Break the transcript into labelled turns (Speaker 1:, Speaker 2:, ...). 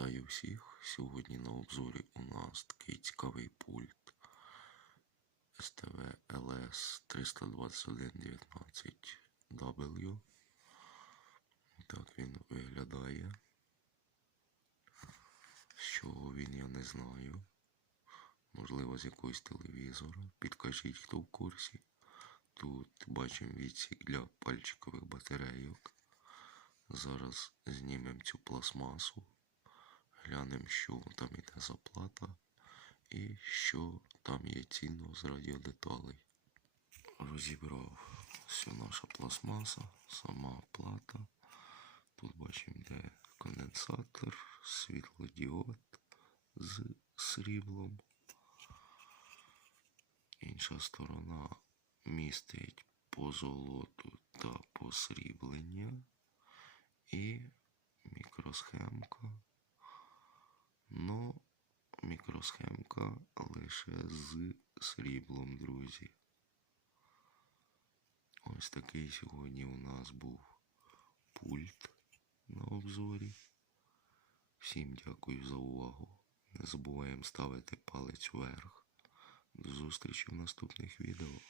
Speaker 1: Вітаю всіх! Сьогодні на обзорі у нас такий цікавий пульт STV LS 32119W. Так він виглядає. З чого він я не знаю. Можливо, з якогось телевізора. Підкажіть, хто в курсі. Тут бачимо відсік для пальчикових батарейок. Зараз знімемо цю пластмасу, глянемо, що там іде за плата і що там є цінного з радіодеталей. Розібрав всю наша пластмаса, сама плата. Тут бачимо, де конденсатор, світлодіод з сріблом. Інша сторона містить позолоту та посріблення і мікросхемка. Ну, мікросхемка лише з сріблом, друзі. Ось такий сьогодні у нас був пульт на обзорі. Всім дякую за увагу. Не забуваємо ставити палець вверх. До зустрічі в наступних відео.